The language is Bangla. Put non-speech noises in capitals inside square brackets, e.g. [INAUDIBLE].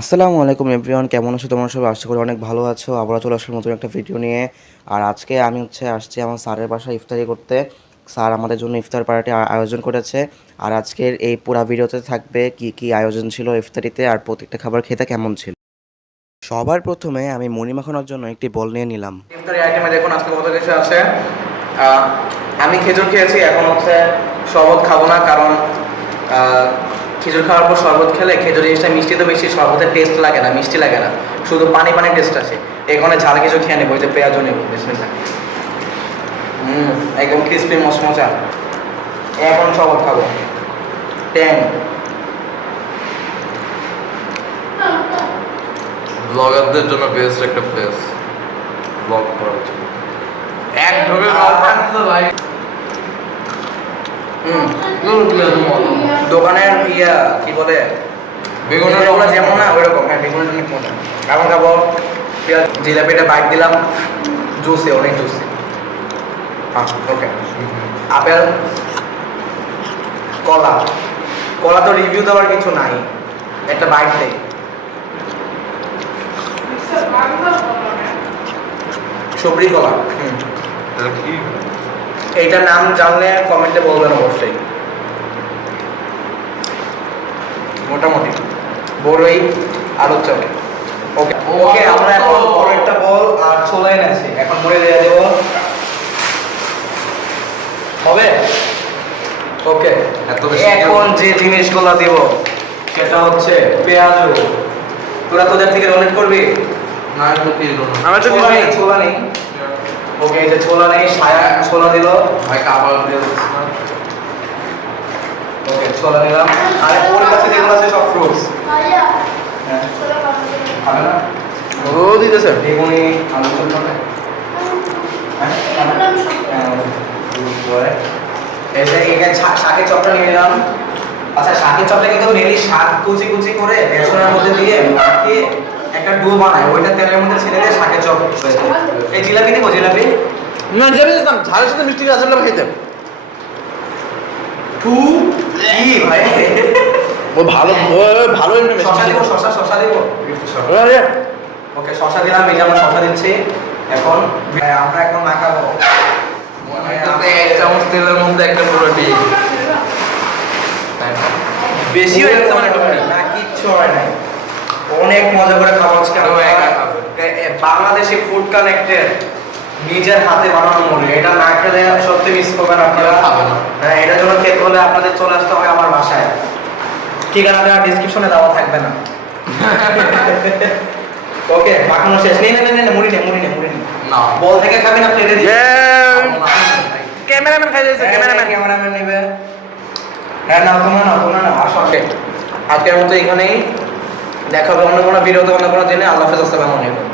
আসসালামু আলাইকুম এভরিওয়ান, কেমন আছো তোমরা সবাই? আশা করি অনেক ভালো আছো। আবারও চলে আসলাম নতুন একটা ভিডিও নিয়ে। আর আজকে আমি হচ্ছে আসছি আমার স্যারের বাসায় ইফতারি করতে। স্যার আমাদের জন্য ইফতার পার্টি আয়োজন করেছে। আর আজকের এই পুরা ভিডিওতে থাকবে কি কি আয়োজন ছিল ইফতারিতে আর প্রত্যেকটা খাবার খেতে কেমন ছিল। সবার প্রথমে আমি মুড়ি মাখানোর জন্য একটি বল নিয়ে নিলাম। ইফতারি আইটেমে দেখুন আজকে কত কিছু আছে। আমি খেজুর খেয়েছি, এখন হচ্ছে শরবত খাব না কারণ খেজুর খাওয়ার পর শরবত খেলে খেজুর জিনিসটা মিষ্টি তো বেশি শরবতের টেস্ট লাগে না মিষ্টি লাগে না। শুধু পানি পানি টেস্ট আসে এখানে ঝাল কিছু খেয়ে নেব ওই যে পেঁয়াজও নেব বিসমিল্লাহ। হুম একদম ক্রিসপি মচমচা এখন শরবত খাব। ট্যাং ব্লগারদের জন্য বেস্ট একটা প্লেস ব্লগ করার জন্য। এক ঢোকে দোকানের ইয়া কি বলে? বেগুনের বেগুনগুলো যেমন না ওইরকম। হ্যাঁ বেগুনের অনেক মজা এখন খাব পেঁয়াজ জিলাপিটা বাইট দিলাম। জুসে অনেক জুসে হ্যাঁ ওকে আপেল কলা। কলা তো রিভিউ দেওয়ার কিছু নাই। একটা বাইট দেই। সবরি কলা। হুম। এইটার নাম জানলে কমেন্টে বলবেন অবশ্যই। মোটামুটি। বড়ই আলুর চপ ওকে ওকে আমরা এখন বড় একটা বল আর ছোলা এনেছি এখন মুড়ে দিয়ে দেবো হবে? ওকে এত বেশি এখন যে জিনিসগুলো দিব সেটা হচ্ছে পেঁয়াজ। তোরা তোদের থেকে ডোনেট করবি? না আমার তো ছোলা নেই। ছোলা নেই ওকে এই যে ছোলা নেই সায়া ছোলা দিল। ভাই দিচ্ছি। না ওকে ছোলা নিলাম। আর ওর কাছে যেগুলো আছে সব ফ্রুটস হ্যাঁ। খাবে না? ও দিতেছে। বেগুনি আলু খাবে হ্যাঁ হ্যাঁ, পরে। এই যে এখানে শা- শাকের চপটা নিয়ে নিলাম আচ্ছা শাকের চপটা কিন্তু মেনলি শাক কুচি কুচি করে বেসনের মধ্যে দিয়ে মাখিয়ে একটা ডো বানায় ওইটা তেলের মধ্যে ছেড়ে দিয়ে শাকের চপ এই জিলাপি দিব জিলাপি? না যাবে না ঝালের সাথে মিষ্টি লোক খেতে টু কি ভাই। ও ভালো ও ভালো এমনি শশা দিব শশা শশা দিব। ওকে শশা দিলাম এই যে আমরা শশা দিচ্ছি। এখন হ্যাঁ, আমরা এখন মাখাবো। এক চামচ তেলের মধ্যে একটা পুরো বেশি হয়ে গেছে মানে না কিচ্ছু হয় নাই। অনেক মজা করে খাব আজকে আমরা। বাংলাদেশি ফুড কানেক্টেড নিজের হাতে বানানো মুড়ি। এটা না খেলে সত্যি মিস করবেন আপনারা। না। হ্যাঁ এটার জন্য খেতে হলে আপনাদের চলে আসতে হবে আমার বাসায়। ঠিকানাটা ডিসক্রিপশনে দেওয়া থাকবে না। [LAUGHS] ওকে মাখানো শেষ। নেই না না মুড়ি নে মুড়ি নে মুড়ি নে। না। বল থেকে খাবি না প্লেটে দিবি ক্যামেরাম্যান খাই যাচ্ছে ক্যামেরাম্যান ক্যামেরাম্যান নেবে। হ্যাঁ নাও তোমরা নাও তোমরা নাও। আসো আজকের মতো এখানেই। দেখা হবে অন্য কোনো ভিডিওতে অন্য কোনো দিনে আল্লাহ হাফেজ আসসালামু আলাইকুম।